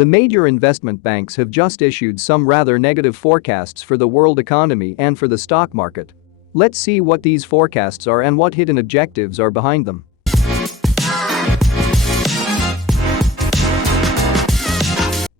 The major investment banks have just issued some rather negative forecasts for the world economy and for the stock market. Let's see what these forecasts are and what hidden objectives are behind them.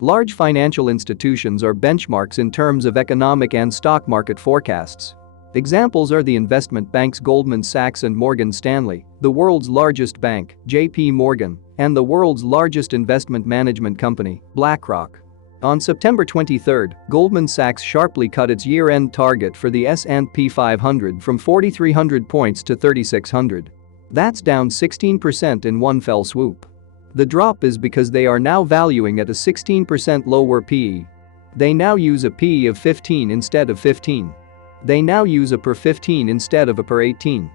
Large financial institutions are benchmarks in terms of economic and stock market forecasts. Examples are the investment banks Goldman Sachs and Morgan Stanley, the world's largest bank, J.P. Morgan, and the world's largest investment management company, BlackRock. On September 23, Goldman Sachs sharply cut its year-end target for the S&P 500 from 4,300 points to 3,600. That's down 16% in one fell swoop. The drop is because they are now valuing at a 16% lower PE. They now use a PE of 15 instead of 15. They now use a per 15 instead of a per 18.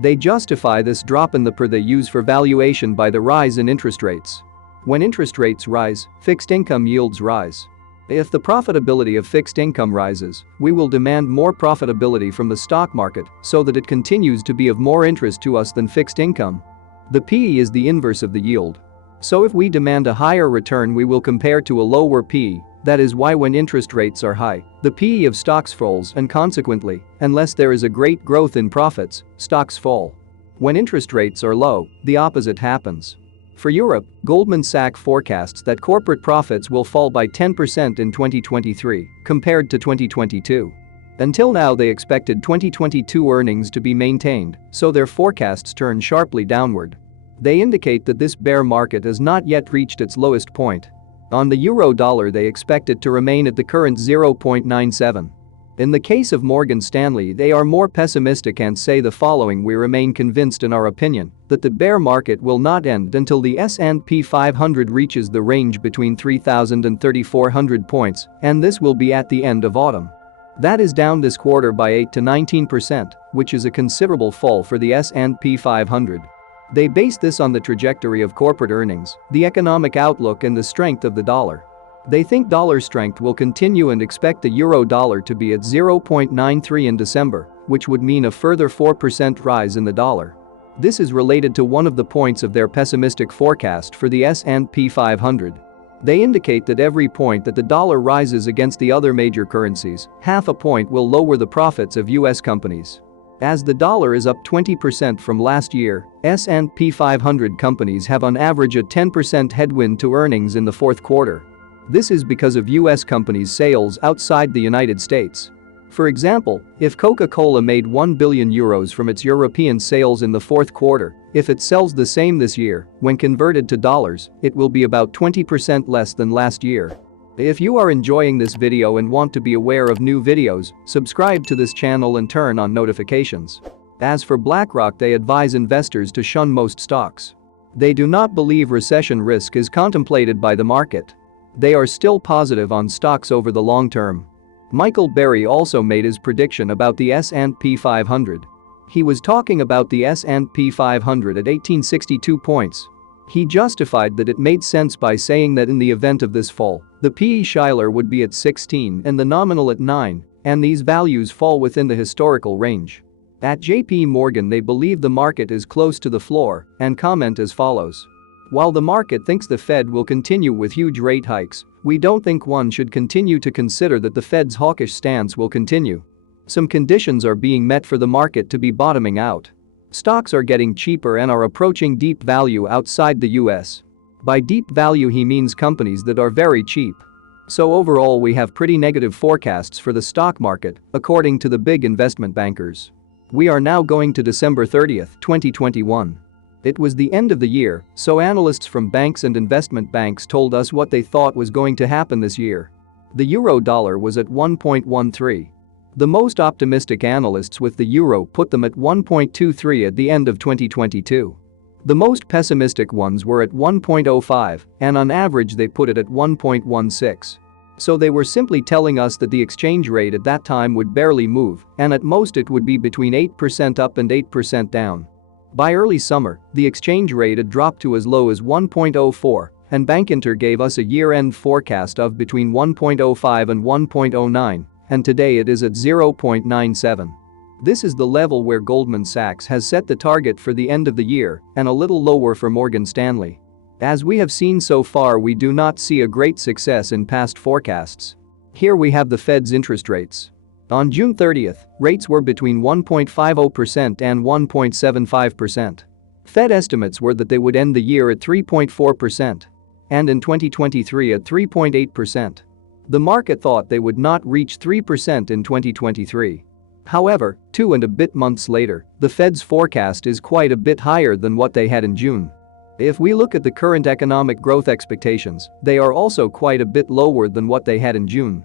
They justify this drop in the per they use for valuation by the rise in interest rates. When interest rates rise, fixed income yields rise. If the profitability of fixed income rises, we will demand more profitability from the stock market so that it continues to be of more interest to us than fixed income. The PE is the inverse of the yield. So if we demand a higher return, we will compare to a lower PE. That is why when interest rates are high, the PE of stocks falls and consequently, unless there is a great growth in profits, stocks fall. When interest rates are low, the opposite happens. For Europe, Goldman Sachs forecasts that corporate profits will fall by 10% in 2023 compared to 2022. Until now they expected 2022 earnings to be maintained, so their forecasts turn sharply downward. They indicate that this bear market has not yet reached its lowest point. On the euro-dollar they expect it to remain at the current 0.97. In the case of Morgan Stanley they are more pessimistic and say the following: we remain convinced in our opinion that the bear market will not end until the S&P 500 reaches the range between 3,000 and 3,400 points, and this will be at the end of autumn. That is down this quarter by 8 to 19%, which is a considerable fall for the S&P 500. They base this on the trajectory of corporate earnings, the economic outlook and the strength of the dollar. They think dollar strength will continue and expect the euro-dollar to be at 0.93 in December, which would mean a further 4% rise in the dollar. This is related to one of the points of their pessimistic forecast for the S&P 500. They indicate that every point that the dollar rises against the other major currencies, half a point will lower the profits of US companies. As the dollar is up 20% from last year, S&P 500 companies have on average a 10% headwind to earnings in the fourth quarter. This is because of US companies' sales outside the United States. For example, if Coca-Cola made €1 billion from its European sales in the fourth quarter, if it sells the same this year, when converted to dollars, it will be about 20% less than last year. If you are enjoying this video and want to be aware of new videos, subscribe to this channel and turn on notifications. As for BlackRock, they advise investors to shun most stocks. They do not believe recession risk is contemplated by the market. They are still positive on stocks over the long term. Michael Berry also made his prediction about the S&P 500. He was talking about the S&P 500 at 1862 points. He justified that it made sense by saying that in the event of this fall, the PE Shiller would be at 16 and the nominal at 9, and these values fall within the historical range. At J.P. Morgan they believe the market is close to the floor and comment as follows. While the market thinks the Fed will continue with huge rate hikes, we don't think one should continue to consider that the Fed's hawkish stance will continue. Some conditions are being met for the market to be bottoming out. Stocks are getting cheaper and are approaching deep value outside the US. By deep value he means companies that are very cheap. So overall we have pretty negative forecasts for the stock market, according to the big investment bankers. We are now going to December 30, 2021. It was the end of the year, so analysts from banks and investment banks told us what they thought was going to happen this year. The euro-dollar was at 1.13. The most optimistic analysts with the euro put them at 1.23 at the end of 2022. The most pessimistic ones were at 1.05, and on average they put it at 1.16. So they were simply telling us that the exchange rate at that time would barely move, and at most it would be between 8% up and 8% down. By early summer, the exchange rate had dropped to as low as 1.04, and Bankinter gave us a year-end forecast of between 1.05 and 1.09. And today it is at 0.97. This is the level where Goldman Sachs has set the target for the end of the year and a little lower for Morgan Stanley. As we have seen so far, we do not see a great success in past forecasts. Here we have the Fed's interest rates. On June 30th, rates were between 1.50% and 1.75%. Fed estimates were that they would end the year at 3.4% and in 2023 at 3.8%. The market thought they would not reach 3% in 2023. However, 2 and a bit months later, the Fed's forecast is quite a bit higher than what they had in June. If we look at the current economic growth expectations, they are also quite a bit lower than what they had in June.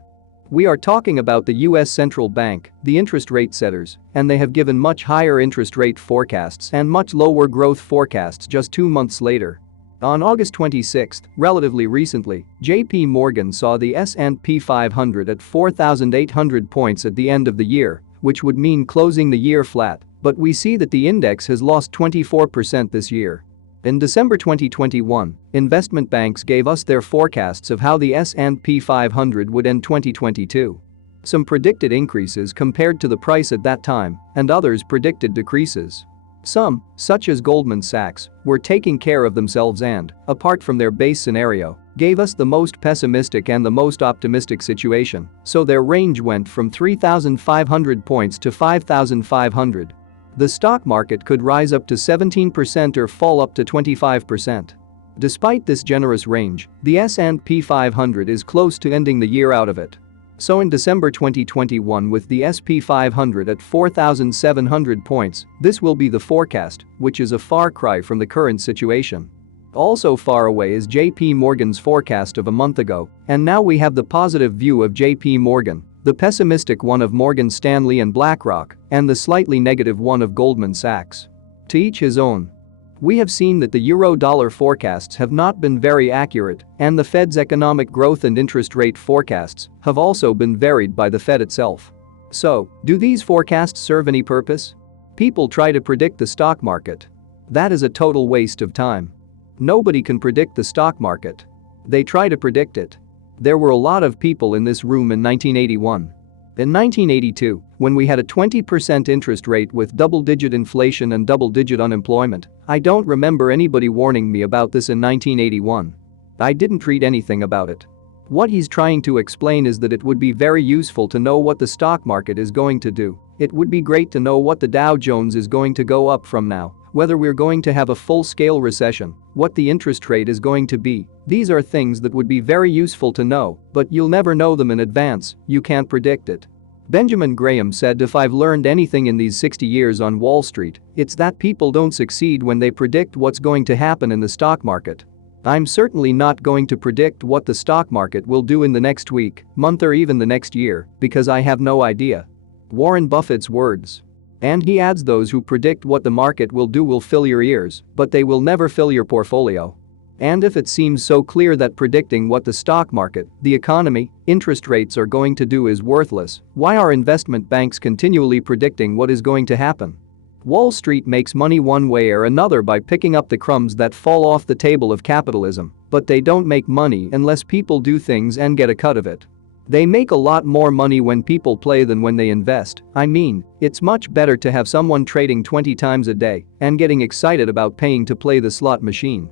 We are talking about the US Central Bank, the interest rate setters, and they have given much higher interest rate forecasts and much lower growth forecasts just 2 months later. On August 26, relatively recently, JP Morgan saw the S&P 500 at 4,800 points at the end of the year, which would mean closing the year flat, but we see that the index has lost 24% this year. In December 2021, investment banks gave us their forecasts of how the S&P 500 would end 2022. Some predicted increases compared to the price at that time, and others predicted decreases. Some, such as Goldman Sachs, were taking care of themselves and, apart from their base scenario, gave us the most pessimistic and the most optimistic situation, so their range went from 3,500 points to 5,500. The stock market could rise up to 17% or fall up to 25%. Despite this generous range, the S&P 500 is close to ending the year out of it. So in December 2021, with the SP 500 at 4,700 points, this will be the forecast, which is a far cry from the current situation. Also far away is JP Morgan's forecast of a month ago, and now we have the positive view of JP Morgan, the pessimistic one of Morgan Stanley and BlackRock, and the slightly negative one of Goldman Sachs. To each his own. We have seen that the euro-dollar forecasts have not been very accurate, and the Fed's economic growth and interest rate forecasts have also been varied by the Fed itself. So, do these forecasts serve any purpose? People try to predict the stock market. That is a total waste of time. Nobody can predict the stock market. They try to predict it. There were a lot of people in this room in 1981. In 1982, when we had a 20% interest rate with double-digit inflation and double-digit unemployment, I don't remember anybody warning me about this in 1981. I didn't read anything about it. What he's trying to explain is that it would be very useful to know what the stock market is going to do. It would be great to know what the Dow Jones is going to go up from now, whether we're going to have a full-scale recession, what the interest rate is going to be. These are things that would be very useful to know, but you'll never know them in advance, you can't predict it. Benjamin Graham said, if I've learned anything in these 60 years on Wall Street, it's that people don't succeed when they predict what's going to happen in the stock market. I'm certainly not going to predict what the stock market will do in the next week, month or even the next year, because I have no idea. Warren Buffett's words. And he adds, those who predict what the market will do will fill your ears, but they will never fill your portfolio. And if it seems so clear that predicting what the stock market, the economy, interest rates are going to do is worthless, why are investment banks continually predicting what is going to happen? Wall Street makes money one way or another by picking up the crumbs that fall off the table of capitalism, but they don't make money unless people do things and get a cut of it. They make a lot more money when people play than when they invest. I mean, it's much better to have someone trading 20 times a day and getting excited about paying to play the slot machine.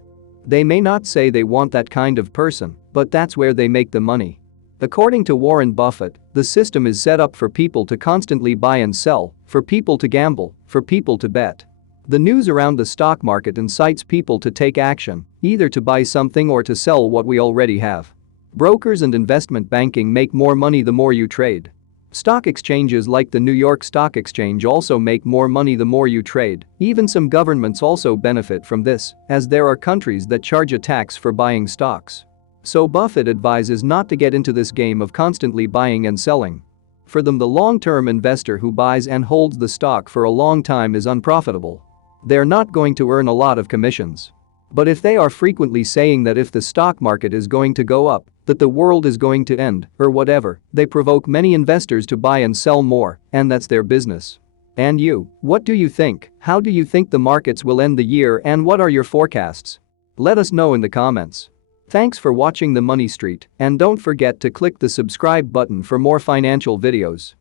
They may not say they want that kind of person, but that's where they make the money. According to Warren Buffett, the system is set up for people to constantly buy and sell, for people to gamble, for people to bet. The news around the stock market incites people to take action, either to buy something or to sell what we already have. Brokers and investment banking make more money the more you trade. Stock exchanges like the New York Stock Exchange also make more money the more you trade. Even some governments also benefit from this, as there are countries that charge a tax for buying stocks. So Buffett advises not to get into this game of constantly buying and selling. For them, the long-term investor who buys and holds the stock for a long time is unprofitable. They're not going to earn a lot of commissions. But if they are frequently saying that if the stock market is going to go up, that the world is going to end, or whatever, they provoke many investors to buy and sell more, and that's their business. And you, what do you think? How do you think the markets will end the year, and what are your forecasts? Let us know in the comments. Thanks for watching The Money Street, and don't forget to click the subscribe button for more financial videos.